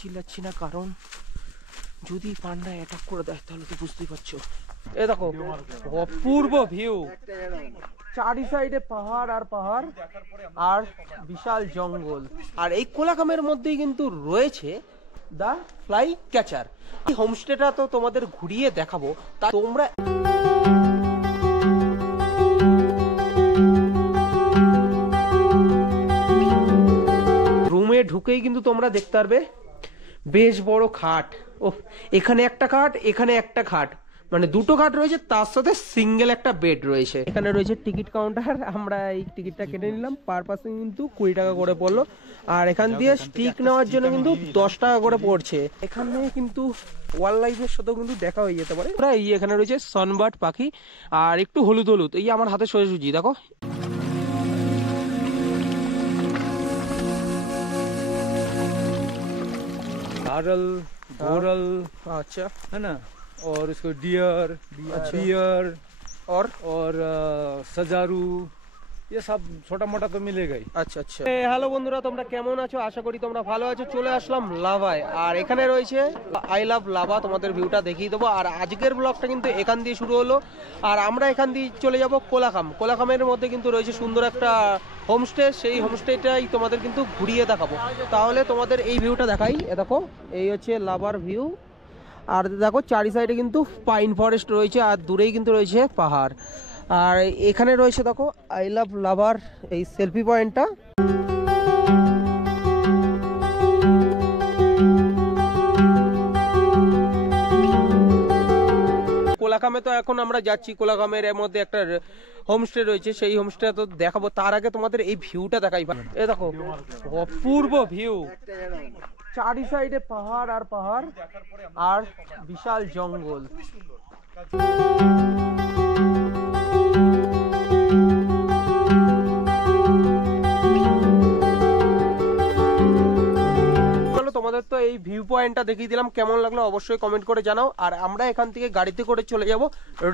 চিল্লাচ্ছি না, কারণ যদি পান্ডা অ্যাটাক করে দেয় তাহলে তো বুঝতেই পারছো। এ দেখো অপূর্ব ভিউ, চারি সাইডে পাহাড় আর পাহাড় আর বিশাল জঙ্গল। আর এই কোলাকামের মধ্যেই কিন্তু রয়েছে দা ফ্লাই ক্যাচার। এই হোমস্টেটা তো তোমাদের ঘুরিয়ে দেখাবো, তা তোমরা রুমে ঢুকেই কিন্তু তোমরা দেখতে পারবে বেশ বড় খাট। ও, এখানে একটা খাট, এখানে একটা খাট, মানে দুটো খাট রয়েছে, তার সাথে সিঙ্গেল একটা বেড রয়েছে। এখানে রয়েছে টিকিট কাউন্টার, আমরা এই টিকিটটা কেটে নিলাম, পার পার্সন কিন্তু 20 টাকা করে পড়লো। আর এখান দিয়ে স্টিক নেওয়ার জন্য কিন্তু 10 টাকা করে পড়ছে। এখানে কিন্তু ওয়াইল্ড লাইফের সাথেও কিন্তু দেখা হয়ে যেতে পারে। এই এখানে রয়েছে সানবার্ড পাখি, আর একটু হলুদ হলুদ, এই আমার হাতে সোজাসুজি দেখো। घारल, घोरल, अच्छा है ना, और इसको डियर, बियर और सजारू, ये सब छोटा मोटा तो मिलेगा ही। আচ্ছা আচ্ছা। হ্যালো বন্ধুরা, তোমরা কেমন আছো? আশা করি তোমরা ভালো আছো। চলে আসলাম লাভায়, আর এখানে রয়েছে আই লাভ লাভা। তোমাদের ভিউটা দেখিয়ে দেবো। আর আজকের ব্লগটা কিন্তু এখান দিয়ে শুরু হলো, আর আমরা এখান দিয়ে চলে যাব কোলাকাম। কোলাকামের মধ্যে কিন্তু রয়েছে সুন্দর একটা হোমস্টে, সেই হোমস্টেটাই তোমাদের কিন্তু ঘুরিয়ে দেখাবো। তাহলে তোমাদের এই ভিউটা দেখাই। এ দেখো, এই হচ্ছে লাভার ভিউ, আর দেখো চারি সাইডে কিন্তু পাইন ফরেস্ট রয়েছে, আর দূরেই কিন্তু রয়েছে পাহাড়। আর এখানে রয়েছে দেখো আই লাভ লাভার এই সেলফি পয়েন্টটা। কোলাকামে তো এখন আমরা যাচ্ছি। কোলাকামের এর মধ্যে একটা হোমস্টে রয়েছে, সেই হোমস্টে তো দেখাবো। তার আগে তোমাদের এই ভিউটা দেখাই। এ দেখো অপূর্ব ভিউ, চারি সাইডে পাহাড় আর পাহাড় আর বিশাল জঙ্গল। তোমাদের তো এই ভিউ পয়েন্টটা দেখিয়ে দিলাম, কেমন লাগলো অবশ্যই কমেন্ট করে জানাও। আর আমরা এখান থেকে গাড়িতে করে চলে যাব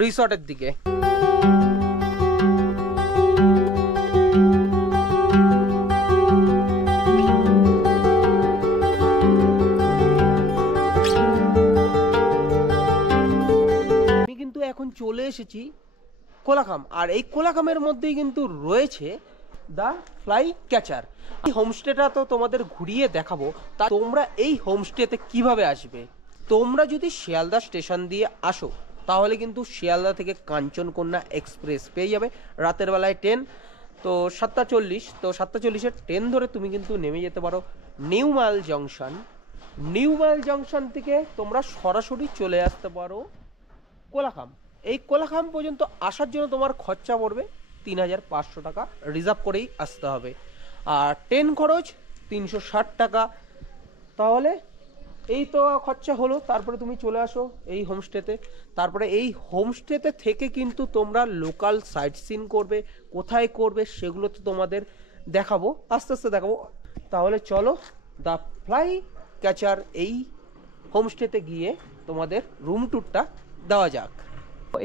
রিসর্টের দিকে। আমি কিন্তু এখন চলে এসেছি কোলাকাম, আর এই কোলাকামের মধ্যেই কিন্তু রয়েছে দা ফ্লাই ক্যাচার। এই হোমস্টেটা তো তোমাদের ঘুরিয়ে দেখাবো, তা তোমরা এই হোমস্টেতে কিভাবে আসবে। তোমরা যদি শিয়ালদা স্টেশন দিয়ে আসো তাহলে কিন্তু শিয়ালদা থেকে কাঞ্চনকন্যা এক্সপ্রেস পেয়ে যাবে। রাতের বেলায় ট্রেন তো 7:40, তো 7:40-এর ট্রেন ধরে তুমি কিন্তু নেমে যেতে পারো new mile junction. New mile junction থেকে তোমরা সরাসরি চলে আসতে পারো কোলাকাম। এই কোলাকাম পর্যন্ত আসার জন্য তোমার খরচা পড়বে 3500 টাকা, রিজার্ভ করেই আসতে হবে। আর ট্রেন খরচ 360 টাকা। তাহলে এই তো খরচা হলো। তারপরে তুমি চলে আসো এই হোমস্টেতে। তারপরে এই হোমস্টেতে থেকে কিন্তু তোমরা লোকাল সাইট সিন করবে, কোথায় করবে সেগুলো তো তোমাদের দেখাবো, আস্তে আস্তে দেখাবো। তাহলে চলো দ্য ফ্লাই ক্যাচার এই হোমস্টেতে গিয়ে তোমাদের রুম ট্যুরটা দেওয়া যাক।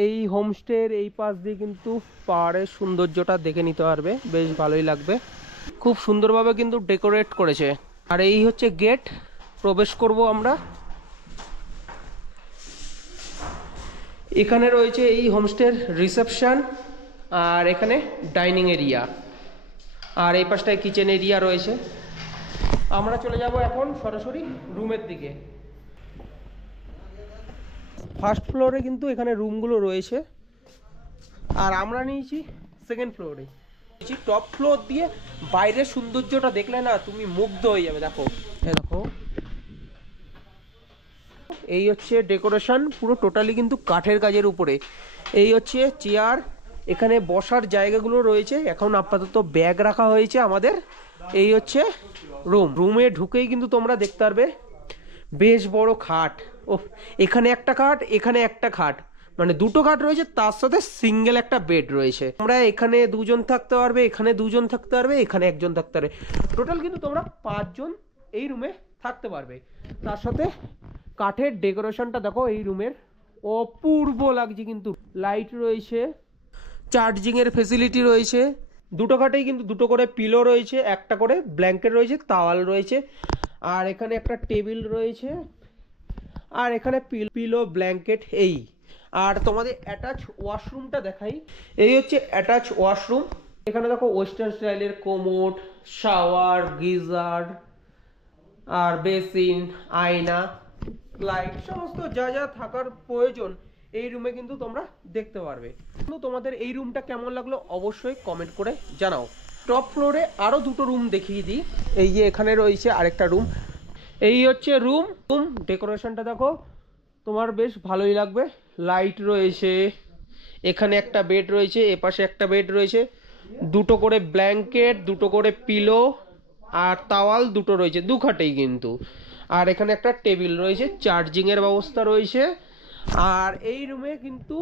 এই হোমস্টের এই পাশ দিয়ে কিন্তু পাহাড়ের সৌন্দর্যটা দেখে নিতে পারবে, বেশ ভালোই লাগবে। খুব সুন্দরভাবে কিন্তু ডেকোরেট করেছে। আর এই হচ্ছে গেট, প্রবেশ করব আমরা। এখানে রয়েছে এই হোমস্টের রিসেপশন, আর এখানে ডাইনিং এরিয়া, আর এই পাশটায় কিচেন এরিয়া রয়েছে। আমরা চলে যাব এখন সরাসরি রুমের দিকে। ফার্স্ট ফ্লোরে কিন্তু এখানে রুমগুলো রয়েছে, আর আমরা নিয়েছি সেকেন্ড ফ্লোরে। টপ ফ্লোর দিয়ে বাইরের সৌন্দর্যটা দেখলে না তুমি মুগ্ধ হয়ে যাবে। দেখো, দেখো এই হচ্ছে ডেকোরেশন, পুরো টোটালি কিন্তু কাঠের কাজের উপরে। এই হচ্ছে চেয়ার, এখানে বসার জায়গাগুলো রয়েছে। এখন আপাতত ব্যাগ রাখা হয়েছে আমাদের। এই হচ্ছে রুমে ঢুকেই কিন্তু তোমরা দেখতে পারবে বেশ বড় খাট। ও, এখানে একটা খাট, এখানে একটা খাট, মানে দুটো খাট রয়েছে, তার সাথে সিঙ্গেল একটা বেড রয়েছে। তোমরা এখানে দুজন থাকতে পারবে, এখানে দুজন থাকতে পারবে, এখানে একজন থাকতে পারবে। টোটাল কিন্তু তোমরা 5 জন এই রুমে থাকতে পারবে। তার সাথে কাঠের ডেকোরেশনটা দেখো এই রুমের, অপূর্ব লাগছে। কিন্তু লাইট রয়েছে, চার্জিং এর ফেসিলিটি রয়েছে। দুটো খাটেই কিন্তু দুটো করে পিলো রয়েছে, একটা করে ব্ল্যাঙ্কেট রয়েছে, তাওয়াল রয়েছে। আর এখানে একটা টেবিল রয়েছে, আর এখানে পিলো ব্ল্যাঙ্কেট এই। আর তোমাদের অ্যাটাচ ওয়াশরুমটা দেখাই, এই হচ্ছে অ্যাটাচ ওয়াশরুম। এখানে দেখো ওয়েস্টার্ন স্টাইলের কোমোড, শাওয়ার, গিজার, আর বেসিন, আয়না, লাইট, সমস্ত যা যা থাকার প্রয়োজন এই রুমে কিন্তু তোমরা দেখতে পারবে। কিন্তু তোমাদের এই রুমটা কেমন লাগলো অবশ্যই কমেন্ট করে জানাও। টপ ফ্লোরে আরও দুটো রুম দেখিয়ে দিই। এই যে এখানে রয়েছে আরেকটা রুম, এই হচ্ছে রুম। ডেকোরেশনটা দেখো, তোমার বেশ ভালোই লাগবে। লাইট রয়েছে, এখানে একটা বেড রয়েছে, এপাশে একটা বেড রয়েছে, দুটো করে ব্ল্যাঙ্কেট, দুটো করে পিলো আর তাওয়াল দুটো রয়েছে, দু খাটেই কিন্তু। আর এখানে একটা টেবিল রয়েছে, চার্জিংয়ের ব্যবস্থা রয়েছে। আর এই রুমে কিন্তু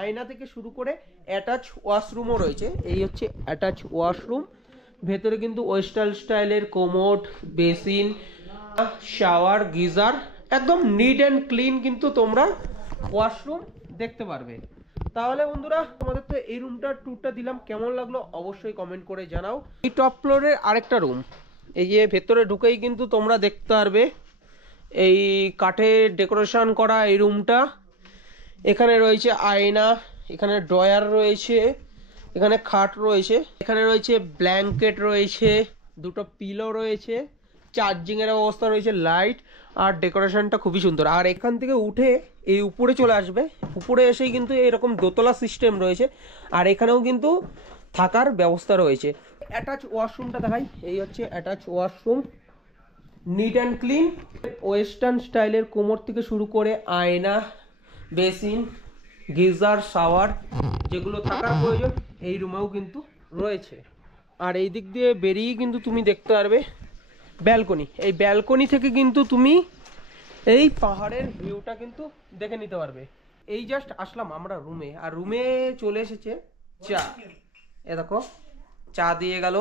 আয়না থেকে শুরু করে অ্যাটাচ ওয়াশরুমও রয়েছে। এই হচ্ছে অ্যাটাচ ওয়াশরুম। ভেতরে কিন্তু ওয়েস্টার্ন স্টাইলের কোমোড, বেসিন, শাওয়ার, গিজার, একদম নিট অ্যান্ড ক্লিন কিন্তু তোমরা ওয়াশরুম দেখতে পারবে। তাহলে বন্ধুরা তোমাদের তো এই রুমটার ট্যুরটা দিলাম, কেমন লাগলো অবশ্যই কমেন্ট করে জানাও। এই টপ ফ্লোরের আরেকটা রুম, এই যে ভেতরে ঢুকেই কিন্তু তোমরা দেখতে পারবে এই কাঠের ডেকোরেশন করা এই রুমটা। এখানে রয়েছে আয়না, এখানে ড্রয়ার রয়েছে, এখানে খাট রয়েছে, এখানে রয়েছে ব্ল্যাঙ্কেট রয়েছে, দুটো পিলো রয়েছে, চার্জিংয়ের ব্যবস্থা রয়েছে, লাইট, আর ডেকোরেশনটা খুবই সুন্দর। আর এখান থেকে উঠে এই উপরে চলে আসবে, উপরে এসেই কিন্তু এরকম দোতলা সিস্টেম রয়েছে, আর এখানেও কিন্তু থাকার ব্যবস্থা রয়েছে। অ্যাটাচ ওয়াশরুমটা দেখাই, এই হচ্ছে attach washroom, neat and clean. Western স্টাইলের কোমর থেকে শুরু করে আয়না, বেসিন, গিজার, শাওয়ার যেগুলো থাকার প্রয়োজন এই রুমেও কিন্তু রয়েছে। আর এই দিক দিয়ে বেরিয়ে কিন্তু তুমি দেখতে পারবে ব্যালকনি। এই ব্যালকনি থেকে কিন্তু তুমি এই পাহাড়ের ভিউটা কিন্তু দেখে নিতে পারবে। এই জাস্ট আসলাম আমরা রুমে, আর রুমে চলে এসেছে চা। এ দেখো চা দিয়ে গেল।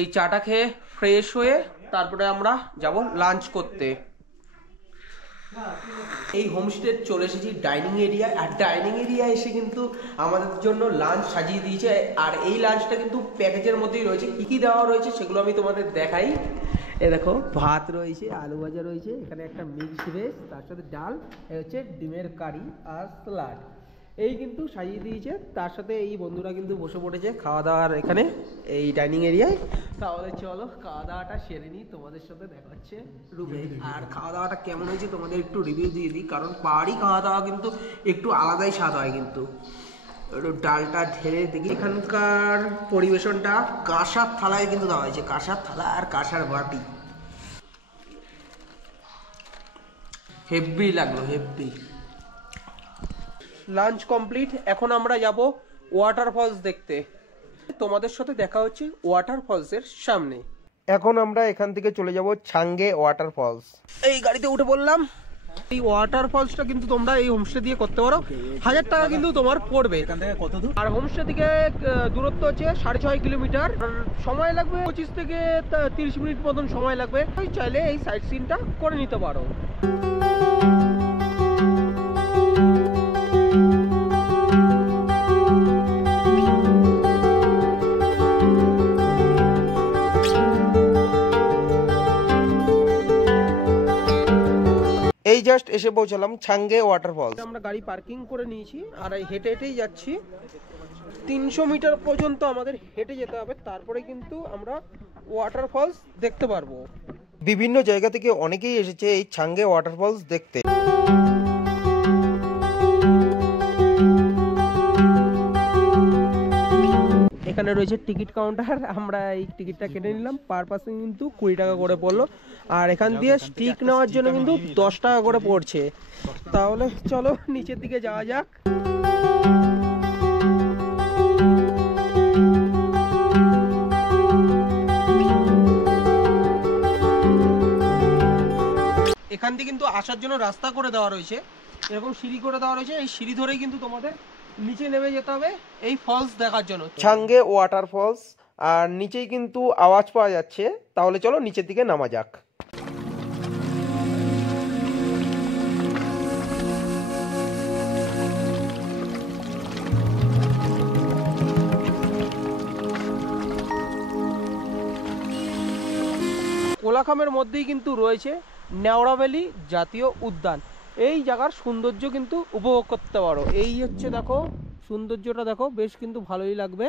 এই চাটা খেয়ে ফ্রেশ হয়ে তারপরে আমরা যাব লাঞ্চ করতে। এই হোমস্টে চলে এসেছি ডাইনিং এরিয়া, আর ডাইনিং এরিয়া এসে কিন্তু আমাদের জন্য লাঞ্চ সাজিয়ে দিয়েছে। আর এই লাঞ্চটা কিন্তু প্যাকেজের মধ্যেই রয়েছে, কি কি দেওয়া রয়েছে সেগুলো আমি তোমাদের দেখাই। এ দেখো ভাত রয়েছে, আলু ভাজা রয়েছে, এখানে একটা মিক্সড ভেজ, তার সাথে ডাল, এ হচ্ছে ডিমের কারি আর স্যালাড, এই কিন্তু সাজিয়ে দিয়েছে। তার সাথে এই বন্ধুরা কিন্তু বসে পড়েছে খাওয়া দাওয়ার এখানে এই ডাইনিং এরিয়ায়। তাহলে চলো খাওয়া দাওয়াটা সেরে নিই, তোমাদের সাথে দেখা হচ্ছে রুমে। আর খাওয়া দাওয়াটা কেমন হয়েছে তোমাদের একটু রিভিউ দিয়ে দিই, কারণ পাহাড়ি খাওয়া দাওয়া কিন্তু একটু আলাদাই স্বাদ হয়। কিন্তু একটু ডালটা ঢেলে দেখি। এখানকার পরিবেশনটা কাঁসার থালায় কিন্তু দেওয়া হয়েছে, কাঁসার থালা আর কাঁসার বাটি। হেভি লাগলো, হেভি। লাঞ্চ কমপ্লিট, এখন আমরা যাব ওয়াটারফলস দেখতে। তোমাদের সাথে দেখা হচ্ছে ওয়াটারফলসের সামনে। এখন আমরা এখান থেকে চলে যাব ছাঙ্গে ওয়াটারফলস। এই গাড়িতে উঠে বললাম। এই ওয়াটারফলসটা কিন্তু তোমরা এই হোমস্টে দিয়ে করতে পারো, 1000 টাকা কিন্তু তোমার পড়বে। এখান থেকে কত দূর? আর হোমস্টে থেকে দূরত্ব হচ্ছে 6.5 কিলোমিটার, সময় লাগবে 25 থেকে 30 মিনিট মতন সময় লাগবে। চাইলে এই সাইট সিনটা করে নিতে পারো। এই জাস্ট এসে পৌঁছালাম ছাঙ্গে ওয়াটারফলস। আমরা গাড়ি পার্কিং করে নিয়েছি, আর হেঁটে হেঁটেই যাচ্ছি। 300 মিটার পর্যন্ত আমাদের হেঁটে যেতে হবে, তারপরে কিন্তু আমরা ওয়াটারফলস দেখতে পারবো। বিভিন্ন জায়গা থেকে অনেকেই এসেছে এই ছাঙ্গে ওয়াটারফলস দেখতে। এখানে রয়েছে টিকিট কাউন্টার, আমরা এই টিকিটটা কেটে নিলাম। পার পার্সন কিন্তু 20 টাকা করে পড়লো, আর এখান দিয়ে স্টিক নেওয়ার জন্য কিন্তু 10 টাকা করে পড়ছে। তাহলে চলো নিচের দিকে যাওয়া যাক। এখান দিয়ে কিন্তু আসার জন্য রাস্তা করে দেওয়া রয়েছে, এরকম সিঁড়ি করে দেওয়া রয়েছে। এই সিঁড়ি ধরেই কিন্তু তোমাদের নিচে নেমে যেতে হবে এই ফলস দেখার জন্য, ছাঙ্গে ওয়াটার ফলস। আর নিচেই কিন্তু আওয়াজ পাওয়া যাচ্ছে। তাহলে চলো নিচের দিকে নামা যাক। কোলাখামের মধ্যেই কিন্তু রয়েছে নেওড়াভ্যালি জাতীয় উদ্যান। এই জায়গার সৌন্দর্য কিন্তু উপভোগ করতে পারো। এই হচ্ছে দেখো সৌন্দর্যটা, দেখো বেশ কিন্তু ভালোই লাগবে।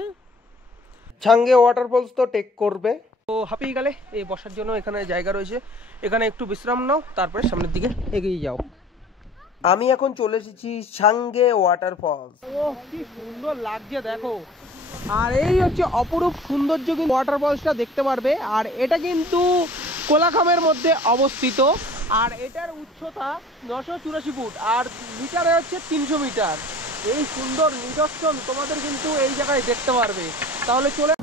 ছাঙ্গে ওয়াটারফলস তো টেক করবে, তো হাঁপিয়ে গেলে এই বসার জন্য এখানে জায়গা রয়েছে, এখানে একটু বিশ্রাম নাও, তারপরে সামনের দিকে এগিয়ে যাও। আমি এখন চলে এসেছি ছাঙ্গে ওয়াটারফলস। ও কি সুন্দর লাগছে দেখো, আর এই হচ্ছে অপরূপ সৌন্দর্য কিন্তু ওয়াটারফলসটা দেখতে পারবে। আর এটা কিন্তু কোলাখামের মধ্যে অবস্থিত, আর এটার উচ্চতা 984 ফুট আর মিটারে হচ্ছে 300 মিটার। এই সুন্দর নিদর্শন তোমাদের কিন্তু এই জায়গায় দেখতে পারবে। তাহলে চলে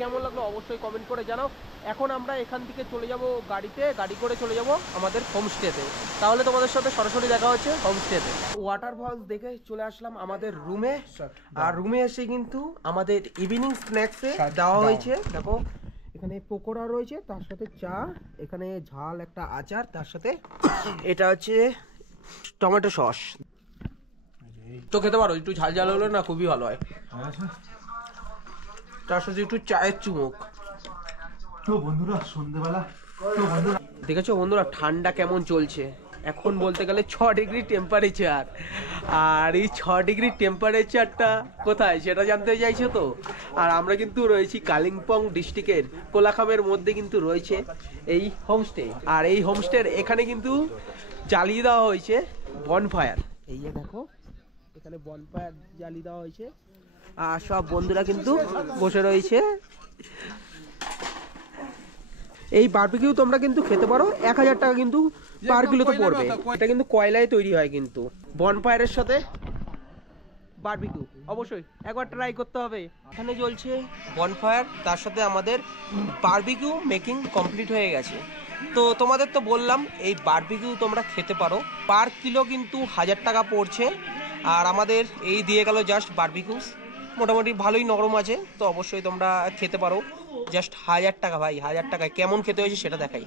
কেমন লাগলো অবশ্যই কমেন্ট করে জানাও। এখন আমরা এখান থেকে চলে যাব গাড়ি করে চলে যাব আমাদের হোমস্টেতে। তাহলে তোমাদের সাথে সরাসরি দেখা হচ্ছে হোমস্টেতে। ওয়াটারফলস দেখে চলে আসলাম আমাদের রুমে, আর রুমে এসে কিন্তু আমাদের ইভিনিং স্ন্যাক্সে দেওয়া হয়েছে। দেখো এখানে পকোড়া রয়েছে, তার সাথে চা, এখানে ঝাল একটা আচার, তার সাথে এটা হচ্ছে টমেটো সস। তো খেতে পারো, একটু ঝাল ঝাল হলে না খুবই ভালো হয়, তার সাথে একটু চায়ের চুমুক। তো বন্ধুরা সন্ধ্যেবেলা দেখেছো বন্ধুরা ঠান্ডা কেমন চলছে, এখন বলতে গেলে 6 ডিগ্রি টেম্পারেচার। আর এই 6 ডিগ্রি টেম্পারেচারটা কোথায় সেটা জানতে চাইছো তো? আর আমরা কিন্তু রয়েছি কালিম্পং ডিস্ট্রিক্টের কোলাখামের মধ্যে কিন্তু রয়েছে এই হোমস্টে। আর এই হোমস্টের এখানে কিন্তু জ্বালিয়ে দেওয়া হয়েছে বনফায়ার। এই যে দেখো এখানে বনফায়ার জ্বালিয়ে দেওয়া হয়েছে, আর সব বন্ধুরা কিন্তু বসে রয়েছে। এই বারবিকিউ তোমরা কিন্তু খেতে পারো, 1000 টাকা কিন্তু পার কিলোতে পড়বে। এটা কিন্তু কয়লায় তৈরি হয়, কিন্তু বনফায়ারের সাথে বারবিকিউ অবশ্যই একবার ট্রাই করতে হবে। এখানে চলছে বনফায়ার, তার সাথে আমাদের বারবিকিউ মেকিং কমপ্লিট হয়ে গেছে। তো তোমাদের তো বললাম এই বারবিকিউ তোমরা খেতে পারো, পার কিলো কিন্তু 1000 টাকা পড়ছে। আর আমাদের এই দিয়ে গেল জাস্ট বারবিকিউস, মোটামুটি ভালোই নরম আছে, তো অবশ্যই তোমরা খেতে পারো। জাস্ট 1000 টাকা ভাই, 1000 টাকায় কেমন খেতে হয়েছে সেটা দেখাই।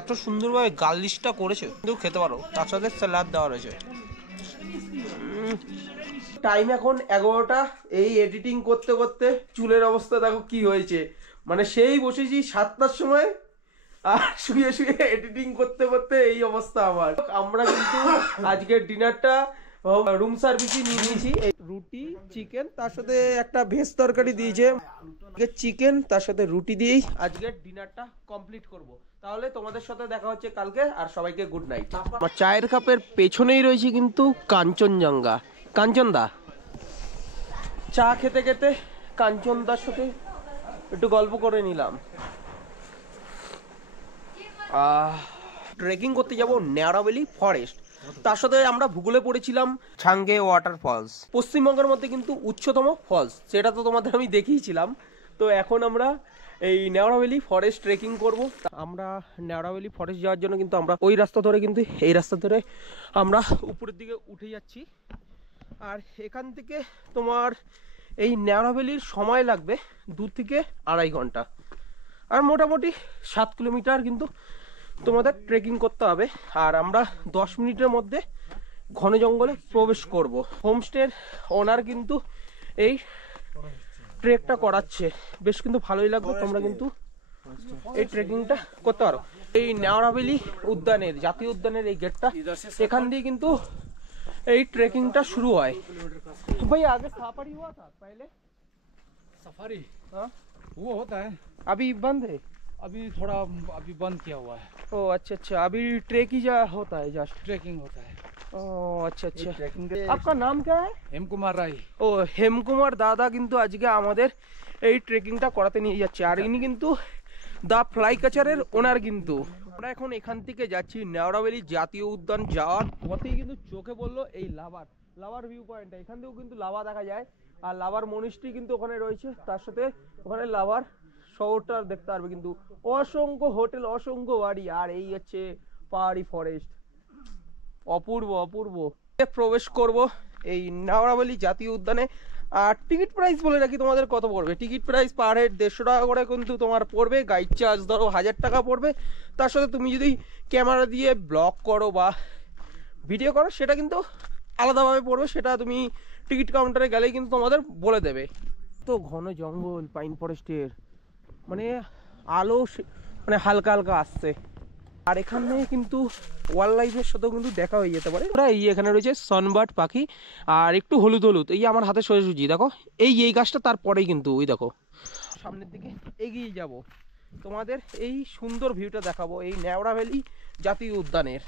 এত সুন্দরভাবে গার্লিশটা করেছে, কিন্তু খেতে পারো, তার সাথে স্যালাড দেওয়া রয়েছে। টাইম এখন 11টা। এই এডিটিং করতে করতে চুলের অবস্থা দেখো কি হয়েছে, মানে সেই বসেছি 7টার সময়, আর শুয়ে শুয়ে এডিটিং করতে করতে এই অবস্থা আমার। আমরা কিন্তু আজকের ডিনারটা রুম সার্ভিসই নিয়ে নিয়েছি। রুটি চিকেন, তার সাথে একটা ভেজ তরকারি দিয়েছে, চিকেন তার সাথে রুটি দিয়েই আজকের ডিনারটা কমপ্লিট করব। তাহলে তোমাদের সাথে দেখা হচ্ছে কালকে, আর সবাইকে গুড নাইট। আমার চায়ের কাপের পেছনেই রয়েছে কিন্তু কাঞ্চনজঙ্ঘা, কাঞ্চনদা। চা খেতে খেতে কাঞ্চনদার সাথে একটু গল্প করে নিলাম। ট্রেকিং করতে যাব নেওড়াভ্যালি ফরেস্ট, তার সাথে আমরা ভূগোলে পড়েছিলাম ছাঙ্গে ওয়াটারফলস, পশ্চিমবঙ্গের মধ্যে কিন্তু উচ্চতম ফলস, সেটা তো তোমাদের আমি দেখিয়েছিলাম। তো এখন আমরা এই নেওড়াভ্যালি ফরেস্ট ট্রেকিং করব। আমরা নেওড়াভ্যালি ফরেস্ট যাওয়ার জন্য কিন্তু আমরা ওই রাস্তা ধরে, কিন্তু এই রাস্তা ধরে আমরা উপরের দিকে উঠে যাচ্ছি। আর এখান থেকে তোমার এই নেওড়াভ্যালির সময় লাগবে 2 থেকে 2.5 ঘন্টা, আর মোটামুটি 7 কিলোমিটার কিন্তু তোমাদের ট্রেকিং করতে হবে। আর আমরা 10 মিনিটের মধ্যে ঘন জঙ্গলে প্রবেশ করব। হোমস্টের ওনার কিন্তু এই ট্রেকটা করাচ্ছে, বেশ কিন্তু ভালোই লাগবে। তোমরা কিন্তু এই ট্রেকিংটা করতে পারো। এই নেওড়াভ্যালি উদ্যানের, জাতীয় উদ্যানের এই গেটটা, এখান দিয়ে কিন্তু এই ट्रेकिंग टा शुरू हुआ है। भाई आगे सफारी हुआ था पहले? सफारी हाँ वो होता है, अभी बंद है, अभी थोड़ा अभी बंद किया हुआ है। ओ अच्छा अच्छा, अभी ट्रेक ही जा होता है, जस्ट ट्रैकिंग होता है। ओ अच्छा अच्छा। आपका नाम क्या है? हेम कुमार राय। ও হেম কুমার দাদা কিন্তু আজকে আমাদের এই ট্রেকিংটা করাতে নিয়ে যাচ্ছে, আর ইনি কিন্তু দা ফ্লাই ক্যাচারের ওনার। কিন্তু আমরা এখন এখান থেকে যাচ্ছি নেওড়াভ্যালি জাতীয় উদ্যান। যাওয়ার পথেই কিন্তু চোখে পড়লো এই লাভার ভিউ পয়েন্টটা, এখান থেকেও কিন্তু লাভা দেখা যায়, আর লাভার মনিস্ট্রি কিন্তু ওখানে রয়েছে, তার সাথে ওখানে লাভার শহরটা দেখতে পারবে। কিন্তু অসংখ্য হোটেল, অসংখ্য বাড়ি, আর এই হচ্ছে পাহাড়ি ফরেস্ট, অপূর্ব অপূর্ব। প্রবেশ করব এই নেওড়াভ্যালি জাতীয় উদ্যানে। আর টিকিট প্রাইস বলে রাখি তোমাদের কত পড়বে। টিকিট প্রাইস পার হেড 150 টাকা করে কিন্তু তোমার পড়বে। গাইড চার্জ ধরো 1000 টাকা পড়বে। তার সাথে তুমি যদি ক্যামেরা দিয়ে ব্লগ করো বা ভিডিও করো সেটা কিন্তু আলাদাভাবে পড়বে, সেটা তুমি টিকিট কাউন্টারে গেলেই কিন্তু তোমাদের বলে দেবে। তো ঘন জঙ্গল পাইন ফরেস্টের মানে আলো মানে হালকা হালকা আসছে। আর এখানে কিন্তু ওয়াইল্ড লাইফের সাথেও কিন্তু দেখা হয়ে যেতে পারে। এই এখানে রয়েছে সানবার্ড পাখি আর একটু হলুদ হলুদ, এই আমার হাতে সোজাসুজি দেখো এই গাছটা, তারপরেই কিন্তু ওই দেখো সামনের দিকে এগিয়ে যাব, তোমাদের এই সুন্দর ভিউটা দেখাবো এই ন্যাওড়া ভ্যালি জাতীয় উদ্যানের।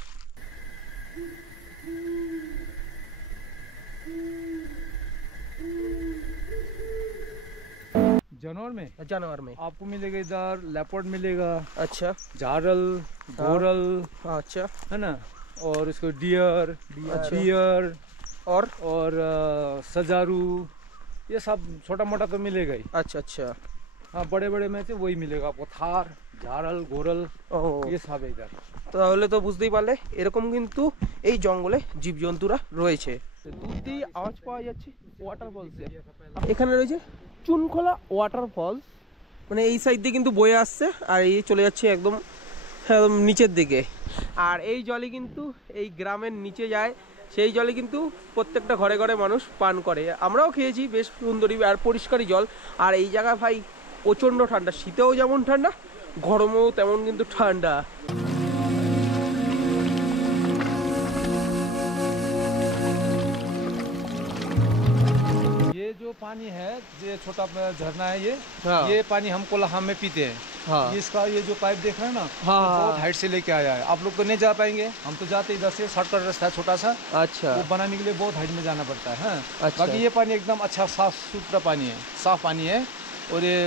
जानवर में आपको मिलेगा इधर लेपर्ड मिलेगा, अच्छा झारल, घोरल, अच्छा है ना, और इसको डियर, बियर और सजारू, ये सब छोटा मोटा तो मिलेगा ही। अच्छा अच्छा हाँ, बड़े बड़े में से वही मिलेगा आपको, थार, झारल, घोरल, ও ये सब है इधर। তাহলে তো বুঝতেই পারলে এরকম কিন্তু এই জঙ্গলে জীবজন্তুরা রয়েছে। দূর দিয়ে আওয়াজ পাওয়া যাচ্ছে ওয়াটারফলসে। এখানে রয়েছে চুনখোলা ওয়াটারফলস, মানে এই সাইড দিয়ে কিন্তু বয়ে আসছে আর এই চলে যাচ্ছে একদম একদম নিচের দিকে। আর এই জলই কিন্তু এই গ্রামের নিচে যায়, সেই জলে কিন্তু প্রত্যেকটা ঘরে ঘরে মানুষ পান করে। আমরাও খেয়েছি, বেশ সুন্দরী আর পরিষ্কারই জল। আর এই জায়গায় ভাই প্রচণ্ড ঠান্ডা, শীতেও যেমন ঠান্ডা গরমেও তেমন কিন্তু ঠান্ডা। ये जो पानी है, ये छोटा झरना है, हाँ। ये पानी हम कोलाहम में पीते हैं। हाँ। इसका ये जो पाइप देख रहे हैं ना, हाँ, ये बहुत हाँ। हाइट से लेके आया है। आप लोग तो नहीं जा पाएंगे, हम तो जाते इधर से, शॉर्टकट रास्ता है छोटा सा, अच्छा वो बनाने के लिए बहुत हाइट में जाना पड़ता है। हाँ। अच्छा। बाकी ये पानी एकदम अच्छा साफ सुथरा पानी है, साफ पानी है। और ये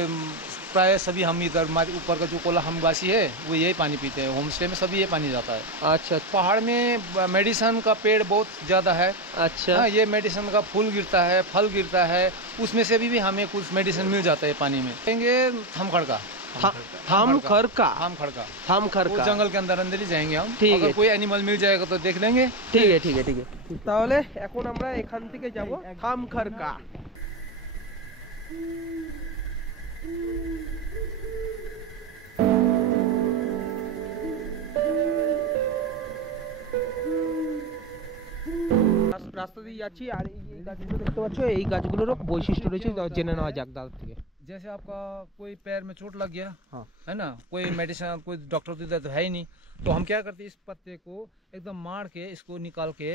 प्राय सभी हम इधर हमारे ऊपर का जो कोलाहम वासी है वो यही पानी पीते हैं। होम स्टे में सभी ये पानी जाता है। अच्छा पहाड़ में मेडिसिन का पेड़ बहुत ज़्यादा है। अच्छा हाँ, ये मेडिसिन का फूल गिरता है, फल गिरता है, उसमें से भी हमें कुछ मेडिसिन मिल जाता है पानी में। कहेंगे थमखड़ का, हम खरका हम खड़का, हम वो खरका जंगल के अंदर अंदर ही जाएंगे हम। ठीक है। अगर कोई एनिमल मिल जाएगा तो देख लेंगे। ঠিক আছে ঠিক আছে ঠিক আছে। তাহলে এখন আমরা এখান থেকে যাব থাম খরকা। রাস্তা দিয়ে যাচ্ছি আর এই গাছগুলো দেখতে পাচ্ছ, এই গাছগুলোরও বৈশিষ্ট্য রয়েছে, জেনে নেওয়া যাক দাদা থেকে। जैसे आपका कोई पैर में चोट लग गया, हाँ। है ना, कोई मेडिसिन, कोई डॉक्टर तो इधर तो है ही नहीं, तो हम क्या करते हैं, इस पत्ते को एकदम मार के, इसको निकाल के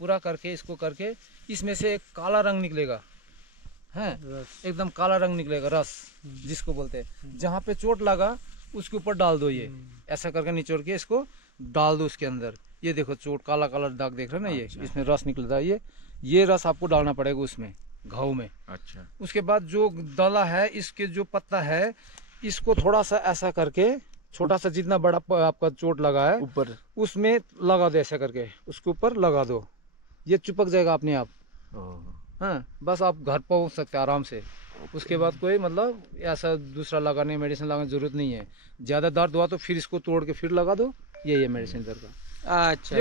पूरा करके, इसको करके, इसमें से एक काला रंग निकलेगा, है एकदम काला रंग निकलेगा, रस जिसको बोलते हैं। जहाँ पे चोट लगा उसके ऊपर डाल दो, ये ऐसा करके निचोड़ के इसको डाल दो उसके अंदर। ये देखो चोट काला काला दाग देख रहे हो ना, ये इसमें रस निकलता है, ये रस आपको डालना पड़ेगा उसमें, घाव में। अच्छा। उसके बाद जो दला है, इसके जो पत्ता है, इसको थोड़ा सा ऐसा करके, छोटा सा जितना बड़ा आपका चोट लगा है ऊपर, उसमें लगा दो, ऐसा करके उसके ऊपर लगा दो, ये चिपक जाएगा अपने आप। हाँ, बस आप घर पहुंच सकते हैं आराम से। उसके बाद कोई मतलब ऐसा दूसरा लगाने, मेडिसिन लगाने की जरूरत नहीं है। ज़्यादा दर्द हुआ तो फिर इसको तोड़ के फिर लगा दो, ये मेडिसिन दर्द का। আচ্ছা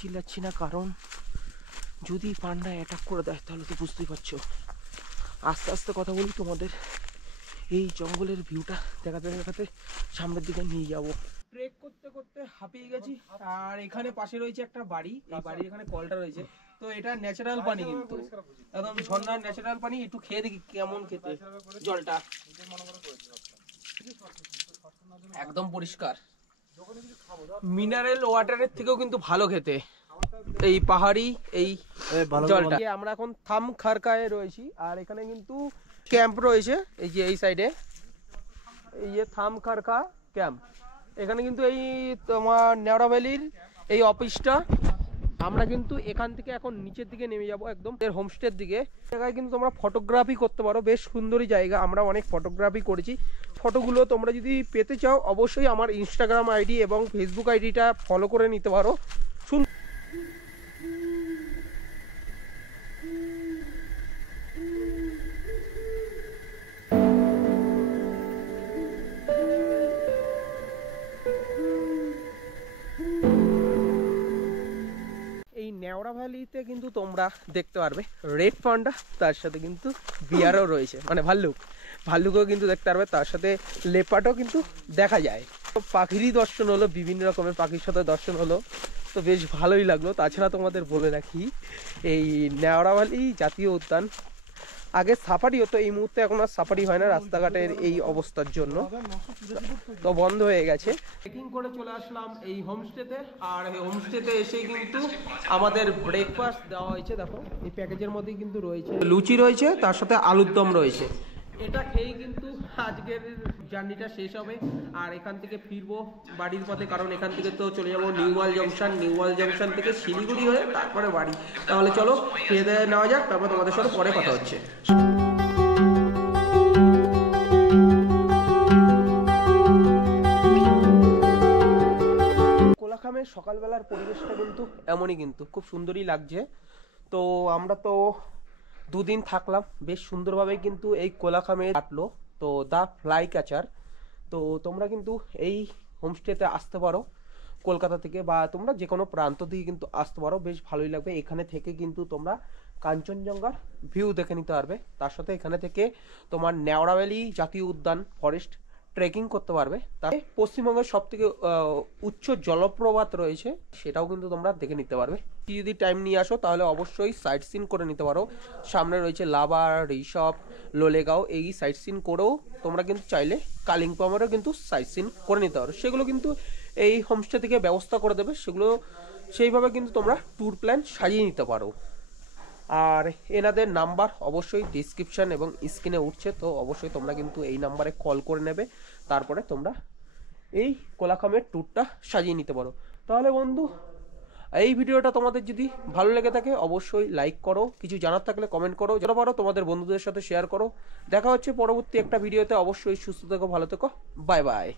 চিল্লাচ্ছি না, কারণ যদি পান্ডা অ্যাটাক করে দেয় তাহলে তো বুঝতেই পারছো। আস্তে আস্তে কথা বলি, তোমাদের এই জঙ্গলের ভিউটা দেখাতে দেখাতে সামনের দিকে নিয়ে যাব। ট্রেক করতে করতে হাঁপিয়ে গেছি। আর এখানে পাশে রয়েছে একটা বাড়ি, এই বাড়ির এখানে কলটা রয়েছে। তো এটা ন্যাচারাল পানি, কিন্তু একদম ঝর্ণার ন্যাচারাল পানি। একটু খেয়ে দেখি কেমন খেতে জলটা, একদম পরিষ্কার, মিনারেল ওয়াটারের থেকেও কিন্তু ভালো খেতে এই পাহাড়ি এই জলটা। আমরা এখন থাম খারকায় রয়েছি আর এখানে কিন্তু ক্যাম্প রয়েছে, এই যে এই সাইডে, এই যে থাম খারকা ক্যাম্প। এখানে কিন্তু এই তোমার ন্যাওড়া ভ্যালির এই অফিসটা। আমরা কিন্তু এখান থেকে এখন নিচের দিকে নেমে যাব একদম এর হোমস্টের দিকে। জায়গায় কিন্তু তোমরা ফটোগ্রাফি করতে পারো, বেশ সুন্দরী জায়গা। আমরা অনেক ফটোগ্রাফি করেছি। ফটোগুলো তোমরা যদি পেতে চাও অবশ্যই আমার ইনস্টাগ্রাম আইডি এবং ফেসবুক আইডিটা ফলো করে নিতে পারো। ভ্যালিতে কিন্তু তোমরা দেখতে পারবে রেড পান্ডা, তার সাথে কিন্তু বিয়ারও রয়েছে, মানে ভাল্লুকও কিন্তু দেখতে পারবে, তার সাথে লেপার্ডও কিন্তু দেখা যায়। তো পাখিরই দর্শন হলো, বিভিন্ন রকমের পাখির সাথে দর্শন হলো, তো বেশ ভালোই লাগলো। তাছাড়া তোমাদের বলে রাখি, এই নেওড়াবালি জাতীয় উদ্যান আগে সাফারি হতো, এই মুহূর্তে এখন আর সাফারি হয় না রাস্তাঘাটের এই অবস্থার জন্য, তো বন্ধ হয়ে গেছে। ট্রেকিং করে চলে আসলাম এই হোমস্টেতে, আর এই হোমস্টেতে এসে কিন্তু আমাদের ব্রেকফাস্ট দেওয়া হয়েছে। দেখো এই প্যাকেজের মধ্যেই কিন্তু রয়েছে লুচি রয়েছে, তার সাথে আলুর দম রয়েছে। এটা খেয়েই কিন্তু আজকের জার্নিটা শেষ হবে, আর এখান থেকে ফিরবো বাড়ির পথে, কারণ এখান থেকে তো চলে যাবো নিউওয়াল জংশন থেকে শিলিগুড়ি হয়ে তারপরে বাড়ি। তাহলে চলো খেয়ে দিয়ে নেওয়া যাক, তারপর তোমাদের সাথে পরে কথা হচ্ছে। কোলাখামের সকালবেলার পরিবেশটা কিন্তু এমনই, কিন্তু খুব সুন্দরই লাগছে। তো আমরা তো দুদিন থাকলাম, বেশ সুন্দরভাবে কিন্তু এই কোলাখামে কাটলো। তো দ্য ফ্লাই ক্যাচার, তো তোমরা কিন্তু এই হোমস্টেতে আসতে পারো কলকাতা থেকে, বা তোমরা যে কোনো প্রান্ত থেকে কিন্তু আসতে পারো, বেশ ভালোই লাগবে। এখানে থেকে কিন্তু তোমরা কাঞ্চনজঙ্ঘার ভিউ দেখে নিতে পারবে, তার সাথে এখানে থেকে তোমার নেওড়াভ্যালি জাতীয় উদ্যান ফরেস্ট ট্রেকিং করতে পারবে। তাই পশ্চিমবঙ্গের সব থেকে উচ্চ জলপ্রপাত রয়েছে, সেটাও কিন্তু তোমরা দেখে নিতে পারবে। যদি টাইম নিয়ে আসো তাহলে অবশ্যই সাইট সিন করে নিতে পারো। সামনে রয়েছে লাভার, ঋষভ, লোলেগাঁও, এই সাইট সিন করেও তোমরা কিন্তু চাইলে কালিম্পংয়েরও কিন্তু সাইট সিন করে নিতে পারো। সেগুলো কিন্তু এই হোমস্টে থেকে ব্যবস্থা করে দেবে, সেগুলো সেইভাবে কিন্তু তোমরা ট্যুর প্ল্যান সাজিয়ে নিতে পারো। আর এনাদের নাম্বার অবশ্যই ডিসক্রিপশান এবং স্ক্রিনে উঠছে, তো অবশ্যই তোমরা কিন্তু এই নাম্বারে কল করে নেবে, তারপরে তোমরা এই কোলাখামের ট্যুরটা সাজিয়ে নিতে পারো। তাহলে বন্ধু, এই ভিডিওটা তোমাদের যদি ভালো লেগে থাকে অবশ্যই লাইক করো, কিছু জানার থাকলে কমেন্ট করো, যারা পারো তোমাদের বন্ধুদের সাথে শেয়ার করো। দেখা হচ্ছে পরবর্তী একটা ভিডিওতে। অবশ্যই সুস্থ থেকো, ভালো থেকো, বাই বাই।